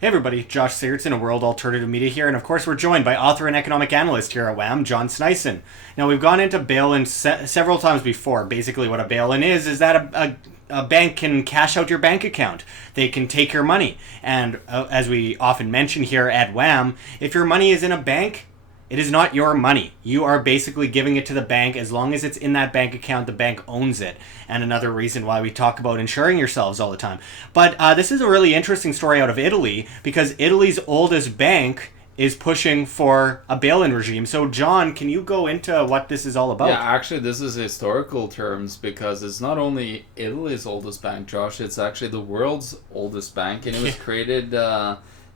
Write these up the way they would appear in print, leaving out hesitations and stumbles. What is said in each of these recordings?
Hey everybody, Josh Sigurdson of World Alternative Media here, and of course we're joined by author and economic analyst here at WAM, John Sneisen. Now we've gone into bail-in several times before. Basically what a bail-in is that a bank can cash out your bank account. They can take your money. And as we often mention here at WAM, if your money is in a bank, it is not your money. You are basically giving it to the bank. As long as it's in that bank account, the bank owns it. And another reason why we talk about insuring yourselves all the time. But this is a really interesting story out of Italy, because Italy's oldest bank is pushing for a bail-in regime. So John, can you go into what this is all about? Yeah, actually, this is historical terms because it's not only Italy's oldest bank, Josh, it's actually the world's oldest bank, and it was created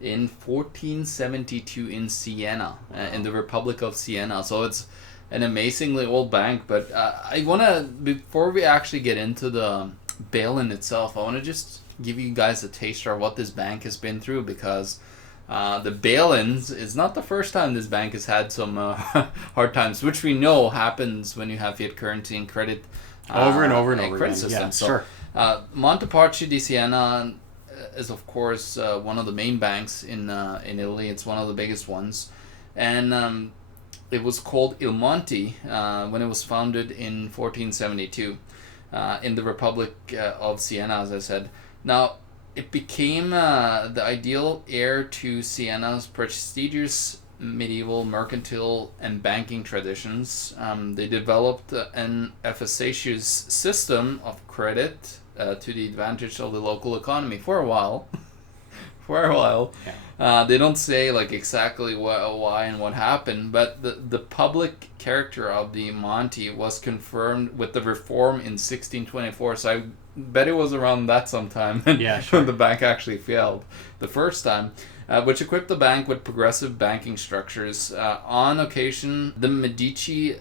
in 1472 in Siena, in the Republic of Siena. So it's an amazingly old bank. But I want to, before we actually get into the bail-in itself, I want to just give you guys a taster of what this bank has been through, because the bail-ins is not the first time this bank has had some hard times, which we know happens when you have fiat currency and credit over and over credit again. system. Yeah, so, sure. Monte Paschi di Siena is of course one of the main banks in Italy. It's one of the biggest ones, and it was called Il Monte when it was founded in 1472 in the Republic of Siena, as I said. Now, it became the ideal heir to Siena's prestigious medieval mercantile and banking traditions. They developed an efficacious system of credit to the advantage of the local economy for a while. Yeah. They don't say like exactly why and what happened, but the public character of the Monte was confirmed with the reform in 1624. So I bet it was around that sometime Yeah, sure. when the bank actually failed the first time, which equipped the bank with progressive banking structures. On occasion, the Medici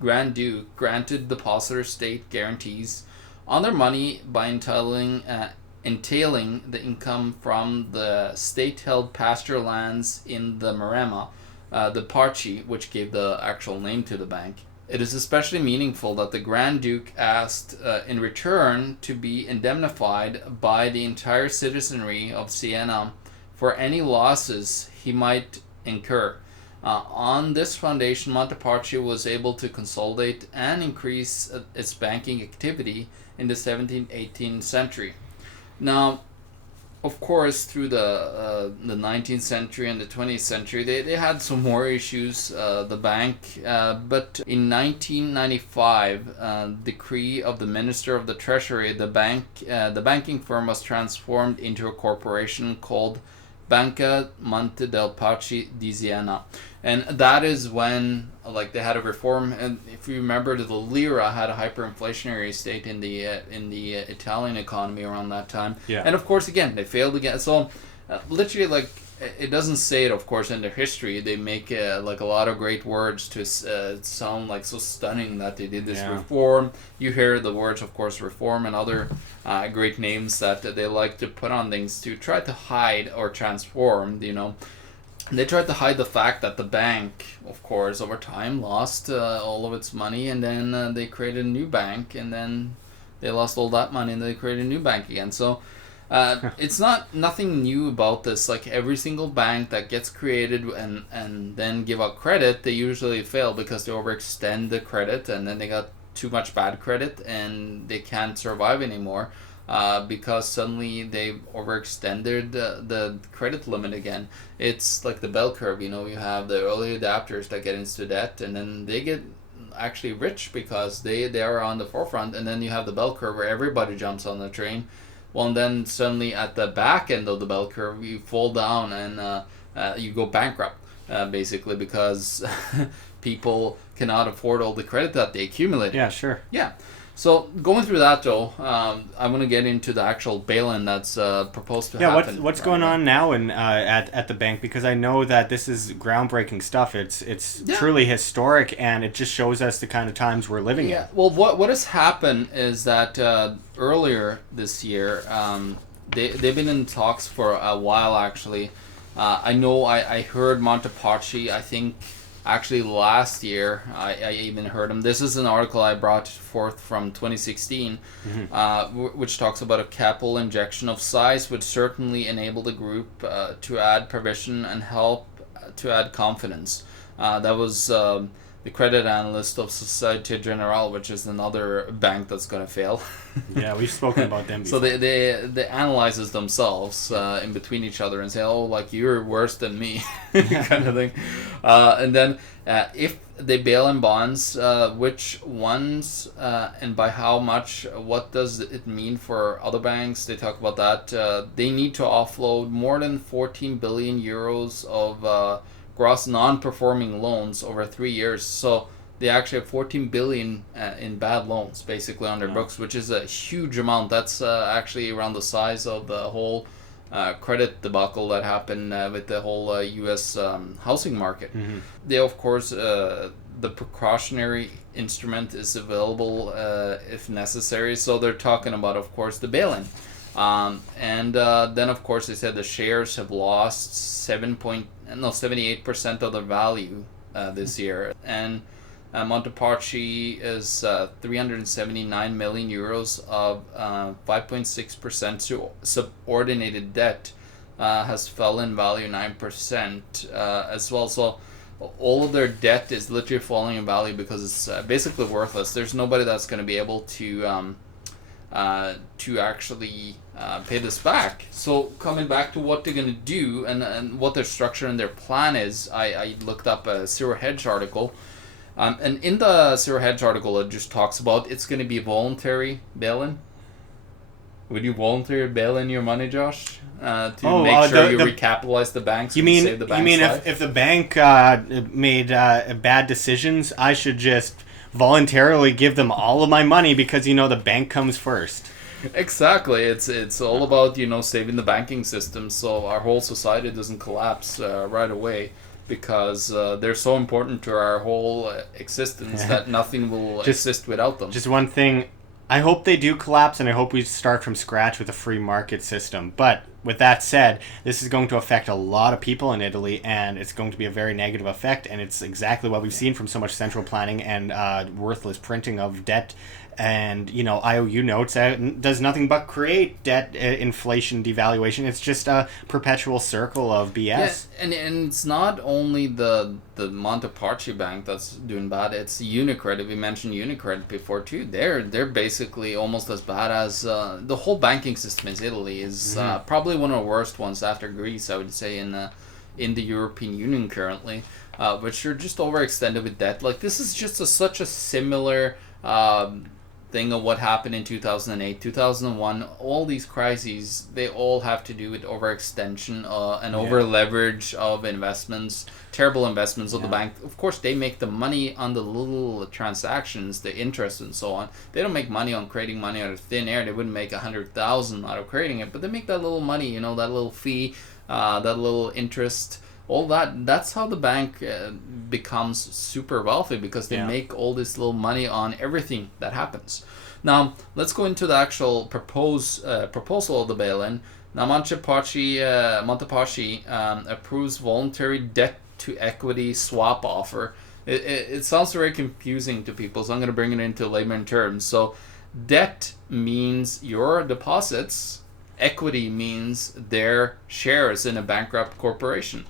Grand Duke granted depositor state guarantees on their money by entailing the income from the state-held pasture lands in the Maremma, the Paschi, which gave the actual name to the bank. It is especially meaningful that the Grand Duke asked in return to be indemnified by the entire citizenry of Siena for any losses he might incur. On this foundation, Monte Paschi was able to consolidate and increase its banking activity in the 17th, 18th century. Now, of course, through the 19th century and the 20th century, they had some more issues, the bank. But in 1995, decree of the Minister of the Treasury, the banking firm was transformed into a corporation called Banca Monte dei Paschi di Siena. And that is when they had a reform, and if you remember, the lira had a hyperinflationary state in the Italian economy around that time. Yeah. And of course, again, they failed again. So literally, it doesn't say it, of course, in their history. They make a lot of great words to sound so stunning that they did this reform. You hear the words, of course, reform and other great names that they like to put on things to try to hide or transform. They tried to hide the fact that the bank, of course, over time lost all of its money, and then they created a new bank, and then they lost all that money, and they created a new bank again. So it's nothing new about this. Like every single bank that gets created and then give out credit, they usually fail because they overextend the credit, and then they got too much bad credit, and they can't survive anymore. Because suddenly they overextended the credit limit again. It's like the bell curve, you have the early adapters that get into debt, and then they get actually rich because they are on the forefront, and then you have the bell curve where everybody jumps on the train. Well, and then suddenly at the back end of the bell curve, you fall down and you go bankrupt, basically, because people cannot afford all the credit that they accumulate. Yeah, sure. Yeah. So going through that, though, I want to get into the actual bail-in that's proposed to happen. Yeah, what's going on now at the bank? Because I know that this is groundbreaking stuff. It's truly historic, and it just shows us the kind of times we're living in. Well, what has happened is that earlier this year, they've been in talks for a while, actually. I know I heard Monte Paschi, I think, Actually, last year, I even heard him. This is an article I brought forth from 2016, which talks about a capital injection of size would certainly enable the group to add provision and help to add confidence. That was the credit analyst of Societe Generale, which is another bank that's going to fail. Yeah, we've spoken about them before. So they analyzes themselves in between each other and say, oh, like, you're worse than me, kind of thing. And then if they bail in bonds, which ones and by how much, what does it mean for other banks? They talk about that. They need to offload more than 14 billion euros of gross non-performing loans over 3 years. So they actually have 14 billion in bad loans basically on their books, which is a huge amount. That's actually around the size of the whole credit debacle that happened with the whole U.S. Housing market. They, of course, the precautionary instrument is available if necessary. So they're talking about, of course, the bail-in. And then, of course, they said the shares have lost 78% of their value this year. And Monte Paschi is 379 million euros of 5.6% subordinated debt has fell in value 9% as well. So all of their debt is literally falling in value because it's basically worthless. There's nobody that's going to be able to actually pay this back. So coming back to what they're going to do and what their structure and their plan is, I looked up a Zero Hedge article. And in the Zero Hedge article, it just talks about it's going to be voluntary bail-in. Would you voluntarily bail in your money, Josh, to make sure you recapitalize the banks? Save the bank's you mean life? if the bank made bad decisions, I should just voluntarily give them all of my money because the bank comes first? Exactly. It's all about saving the banking system so our whole society doesn't collapse right away. Because they're so important to our whole existence that nothing will exist without them. Just one thing, I hope they do collapse, and I hope we start from scratch with a free market system. But with that said, this is going to affect a lot of people in Italy, and it's going to be a very negative effect, and it's exactly what we've seen from so much central planning and worthless printing of debt. And, IOU notes does nothing but create debt, inflation, devaluation. It's just a perpetual circle of BS. Yeah, and it's not only the Monte Paschi bank that's doing bad. It's Unicredit. We mentioned Unicredit before too. They're basically almost as bad as the whole banking system in Italy is probably one of the worst ones after Greece, I would say, in the European Union currently, which are just overextended with debt. Like, this is just such a similar thing of what happened in 2008, 2001. All these crises, they all have to do with overextension and over leverage of investments, terrible investments of the bank. Of course, they make the money on the little transactions, the interest and so on. They don't make money on creating money out of thin air. They wouldn't make 100,000 out of creating it, but they make that little money, that little fee, that little interest. All that's how the bank becomes super wealthy, because they make all this little money on everything that happens. Now, let's go into the actual proposal of the bail-in. Now, Monte Paschi approves voluntary debt-to-equity swap offer. It sounds very confusing to people, so I'm going to bring it into layman terms. So, debt means your deposits. Equity means their shares in a bankrupt corporation.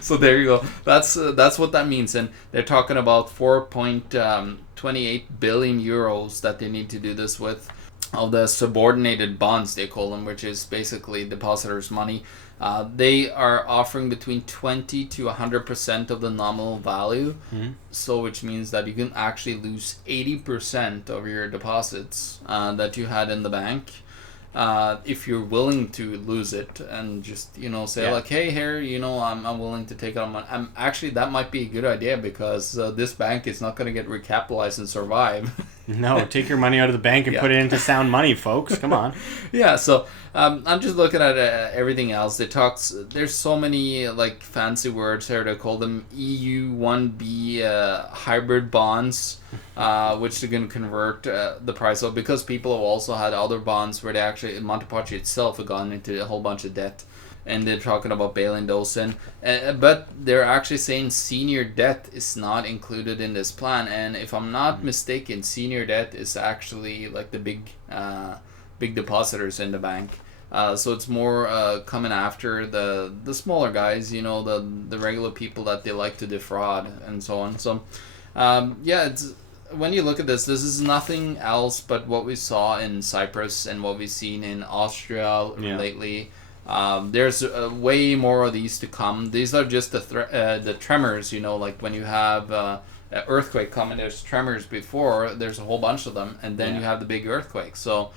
So there you go. That's what that means. And they're talking about 4.28 billion euros that they need to do this with, of the subordinated bonds, they call them, which is basically depositors' money. They are offering between 20 to 100% of the nominal value. So which means that you can actually lose 80% of your deposits that you had in the bank. If you're willing to lose it and just say like, hey, here, I'm willing to take it on my. Actually, that might be a good idea, because this bank is not going to get recapitalized and survive. No, take your money out of the bank and put it into sound money, folks. Come on. So I'm just looking at everything else. There's so many like fancy words here. They call them EU1B hybrid bonds, which they're going to convert the price of, because people have also had other bonds where they actually, Monte Paschi itself, have gone into a whole bunch of debt. and they're talking about bailing those in. But they're actually saying senior debt is not included in this plan. And if I'm not mistaken, senior debt is actually like the big depositors in the bank. So it's more coming after the smaller guys, the regular people that they like to defraud and so on. So it's when you look at this is nothing else but what we saw in Cyprus and what we've seen in Austria lately. There's way more of these to come. These are just the tremors, like when you have an earthquake coming, there's tremors before, there's a whole bunch of them, and then you have the big earthquake. So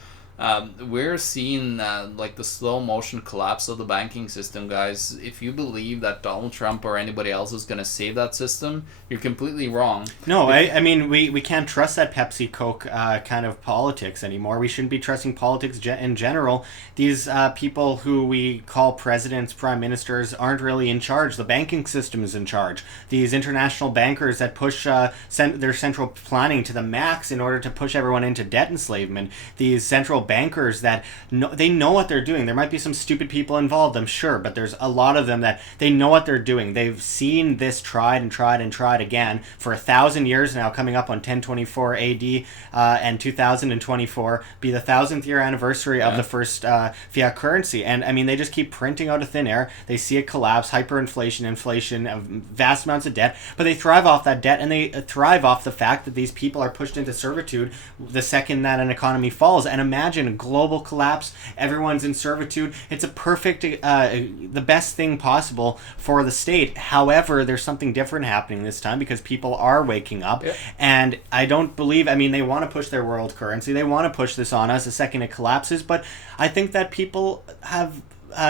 we're seeing like the slow motion collapse of the banking system, guys. If you believe that Donald Trump or anybody else is going to save that system, you're completely wrong. No, I mean, we can't trust that Pepsi Coke kind of politics anymore. We shouldn't be trusting politics in general. These people who we call presidents, prime ministers, aren't really in charge. The banking system is in charge. These international bankers that push their central planning to the max in order to push everyone into debt enslavement. These central bankers that they know what they're doing. There might be some stupid people involved, I'm sure, but there's a lot of them that they know what they're doing. They've seen this tried and tried and tried again for 1,000 years now, coming up on 1024 AD and 2024 be the 1,000th year anniversary of the first fiat currency. And I mean, they just keep printing out of thin air. They see it collapse, hyperinflation, inflation, vast amounts of debt, but they thrive off that debt, and they thrive off the fact that these people are pushed into servitude the second that an economy falls. And imagine a global collapse, everyone's in servitude. It's a perfect, the best thing possible for the state. However, there's something different happening this time because people are waking up. Yep. And I don't believe, they want to push their world currency. They want to push this on us the second it collapses. But I think that people have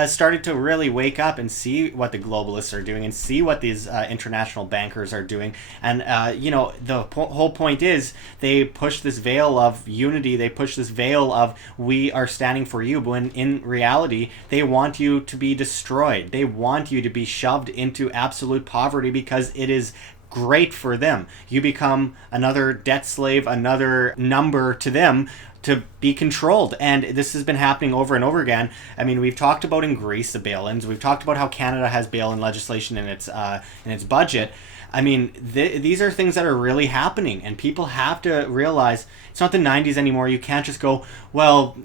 started to really wake up and see what the globalists are doing and see what these international bankers are doing. And, the whole point is they push this veil of unity. They push this veil of we are standing for you. But when in reality, they want you to be destroyed. They want you to be shoved into absolute poverty because it is great for them. You become another debt slave, another number to them, to be controlled. And this has been happening over and over again. We've talked about in Greece the bail-ins. We've talked about how Canada has bail-in legislation in its budget. These are things that are really happening, and people have to realize it's not the 90s anymore. You can't just go, well,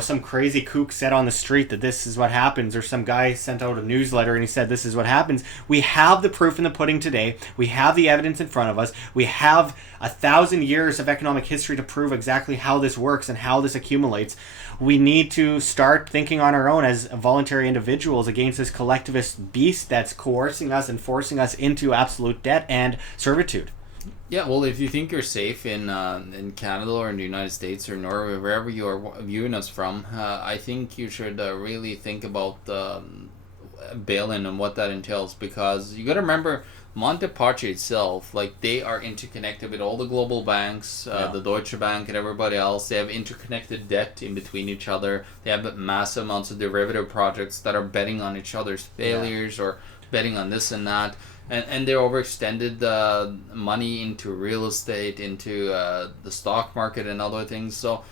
some crazy kook said on the street that this is what happens, or some guy sent out a newsletter and he said this is what happens. We have the proof in the pudding today. We have the evidence in front of us. We have 1,000 years of economic history to prove exactly how this works and how this accumulates. We need to start thinking on our own as voluntary individuals against this collectivist beast that's coercing us and forcing us into absolute debt and servitude. Yeah, well, if you think you're safe in Canada or in the United States or Norway, wherever you are viewing us from, I think you should really think about bail-in and what that entails, because you got to remember Monte dei Paschi itself, like, they are interconnected with all the global banks, the Deutsche Bank and everybody else. They have interconnected debt in between each other. They have massive amounts of derivative projects that are betting on each other's failures or betting on this and that. And they overextended money into real estate, into the stock market and other things. So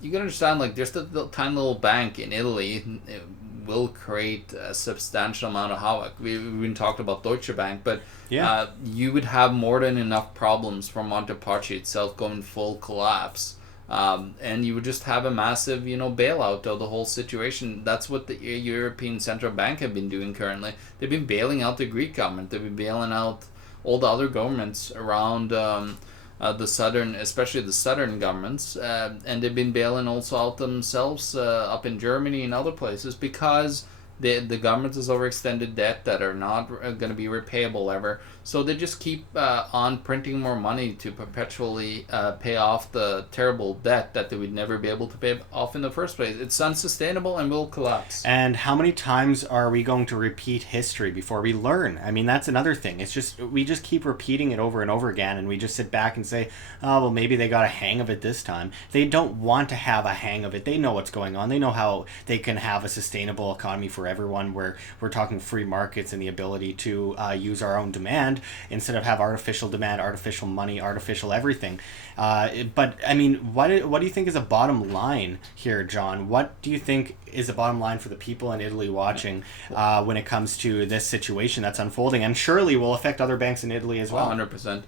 you can understand, like, there's the tiny little bank in Italy. It will create a substantial amount of havoc. We've been talking about Deutsche Bank, but you would have more than enough problems for Monte dei Paschi itself going full collapse. And you would just have a massive, bailout of the whole situation. That's what the European Central Bank have been doing currently. They've been bailing out the Greek government. They've been bailing out all the other governments around the southern, especially the southern governments. And they've been bailing also out themselves up in Germany and other places because the government has overextended debt that are not going to be repayable ever. So they just keep on printing more money to perpetually pay off the terrible debt that they would never be able to pay off in the first place. It's unsustainable and will collapse. And how many times are we going to repeat history before we learn? That's another thing. It's just, we just keep repeating it over and over again, and we just sit back and say, oh, well, maybe they got a hang of it this time. They don't want to have a hang of it. They know what's going on. They know how they can have a sustainable economy forever. everyone. We're talking free markets and the ability to use our own demand instead of have artificial demand, artificial money, artificial everything. But I mean, what do you think is a bottom line here, John? What do you think is the bottom line for the people in Italy watching when it comes to this situation that's unfolding, and surely will affect other banks in Italy as well? 100%.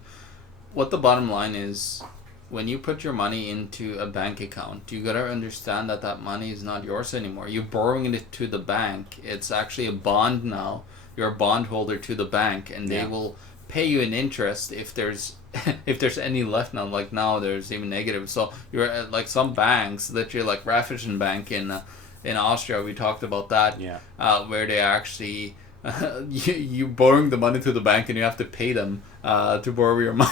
What the bottom line is, when you put your money into a bank account, you gotta understand that that money is not yours anymore. You're borrowing it to the bank. It's actually a bond now. You're a bondholder to the bank, and they will pay you an interest if there's if there's any left now. Like now, there's even negative. So you're at, like some banks, literally like Raiffeisen Bank in Austria. We talked about that. Where they actually. You borrowing the money to the bank, and you have to pay them to borrow your money.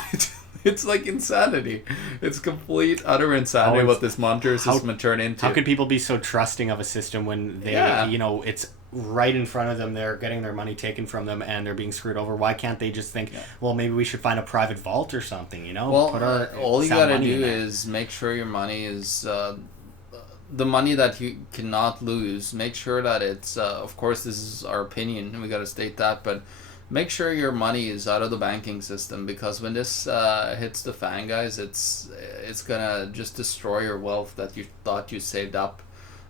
It's like insanity. It's complete, utter insanity what this monetary system would turn into. How could people be so trusting of a system when they, it's right in front of them, they're getting their money taken from them, and they're being screwed over? Why can't they just think, well, maybe we should find a private vault or something, Well, all you gotta do is make sure your money is... the money that you cannot lose, make sure that it's, of course this is our opinion, and we got to state that, but make sure your money is out of the banking system, because when this hits the fan, guys, it's gonna just destroy your wealth that you thought you saved up.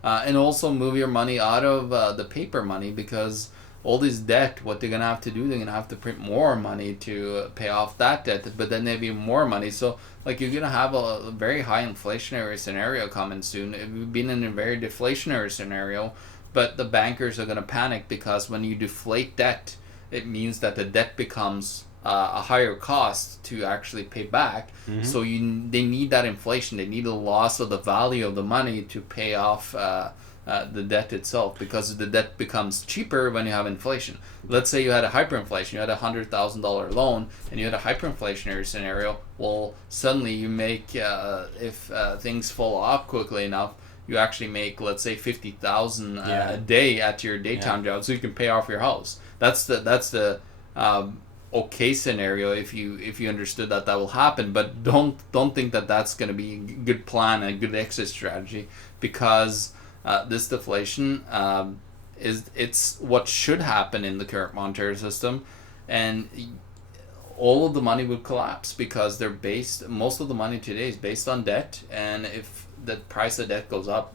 And also move your money out of the paper money, because all this debt, what they're gonna have to do, they're gonna have to print more money to pay off that debt, but then maybe more money. So like you're gonna have a very high inflationary scenario coming soon. We've been in a very deflationary scenario, but the bankers are gonna panic, because when you deflate debt, it means that the debt becomes a higher cost to actually pay back. So they need that inflation. They need a loss of the value of the money to pay off the debt itself, because the debt becomes cheaper when you have inflation. Let's say you had a hyperinflation, you had a $100,000 loan, and you had a hyperinflationary scenario. Well, suddenly you make, if things fall off quickly enough, you actually make, let's say, $50,000 a day at your daytime job, so you can pay off your house. That's the okay scenario if you understood that will happen. But don't think that that's going to be a good plan and a good exit strategy, because this deflation it's what should happen in the current monetary system, and all of the money would collapse, because most of the money today is based on debt, and if the price of debt goes up,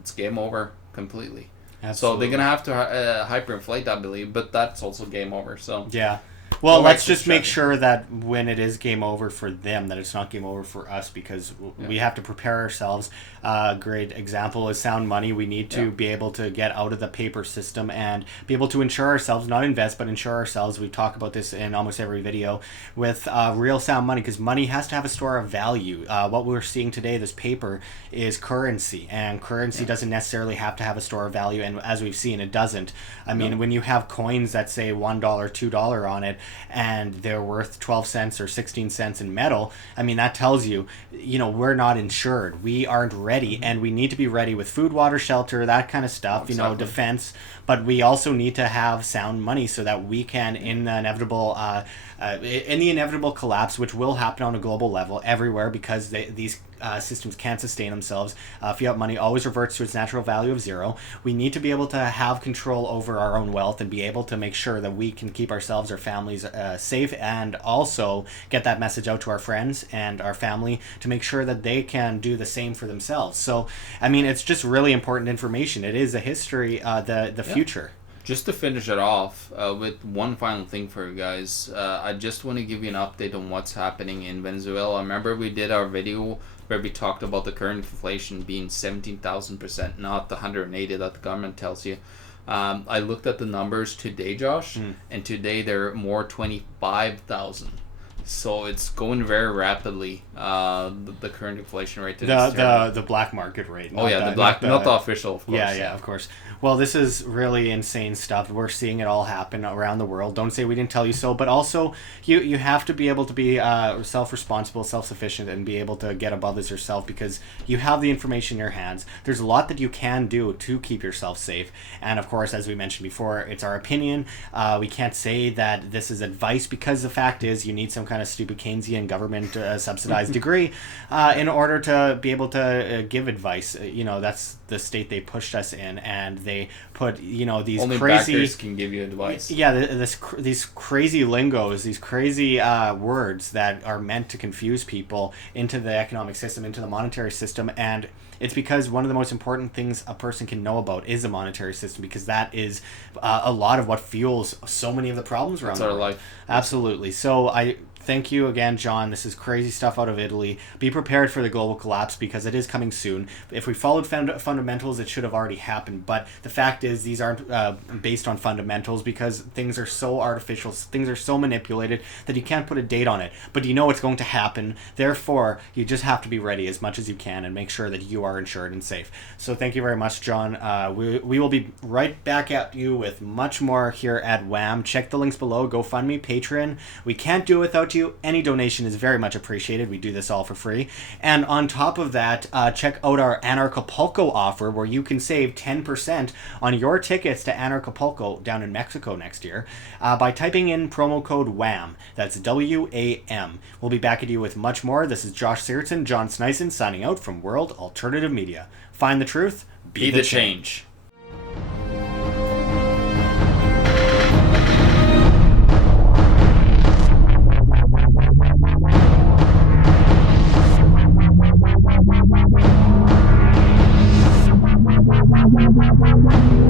it's game over completely. Absolutely. So they're gonna have to hyperinflate, I believe, but that's also game over. So yeah. Well, let's just make sure that when it is game over for them, that it's not game over for us, because we have to prepare ourselves. A great example is sound money. We need to be able to get out of the paper system and be able to insure ourselves, not invest, but insure ourselves. We talk about this in almost every video with real sound money, because money has to have a store of value. What we're seeing today, this paper, is currency, and currency doesn't necessarily have to have a store of value, and as we've seen, it doesn't. I mean, when you have coins that say $1, $2 on it, and they're worth 12 cents or 16 cents in metal, I mean, that tells you, we're not insured. We aren't ready, and we need to be ready with food, water, shelter, that kind of stuff, defense. But we also need to have sound money so that we can, in the inevitable collapse, which will happen on a global level everywhere, because these systems can't sustain themselves. Fiat money always reverts to its natural value of zero. We need to be able to have control over our own wealth and be able to make sure that we can keep ourselves, our families safe, and also get that message out to our friends and our family to make sure that they can do the same for themselves. So, I mean, it's just really important information. It is a history, the future. Just to finish it off with one final thing for you guys, I just want to give you an update on what's happening in Venezuela. Remember we did our video where we talked about the current inflation being 17,000%, not the 180 that the government tells you. I looked at the numbers today, Josh, and today they're more 25,000. So it's going very rapidly. The current inflation rate. The black market rate. Not the official, of course. Yeah, of course. Well, this is really insane stuff. We're seeing it all happen around the world. Don't say we didn't tell you so, but also you have to be able to be self-responsible, self-sufficient, and be able to get above this yourself, because you have the information in your hands. There's a lot that you can do to keep yourself safe. And of course, as we mentioned before, it's our opinion. We can't say that this is advice, because the fact is you need some kind kind of stupid Keynesian government subsidized degree in order to be able to give advice. That's the state they pushed us in, and they put these only crazy backers can give you advice. These crazy lingos, these crazy words that are meant to confuse people into the economic system, into the monetary system. And it's because one of the most important things a person can know about is the monetary system, because that is a lot of what fuels so many of the problems around our life. Absolutely. So I thank you again, John. This is crazy stuff out of Italy. Be prepared for the global collapse, because it is coming soon. If we followed fundamentals, it should have already happened. But the fact is, these aren't based on fundamentals, because things are so artificial, things are so manipulated that you can't put a date on it. But you know it's going to happen. Therefore, you just have to be ready as much as you can and make sure that you are insured and safe. So thank you very much, John. We will be right back at you with much more here at WHAM. Check the links below. GoFundMe, Patreon. We can't do it without you. Any donation is very much appreciated. We do this all for free. And on top of that, check out our Anarchapulco offer, where you can save 10% on your tickets to Anarchapulco down in Mexico next year by typing in promo code WHAM. That's WAM. We'll be back at you with much more. This is Josh Sigurdson, John Sneisen, signing out from World Alternative Media. Find the truth, be the change. Wow.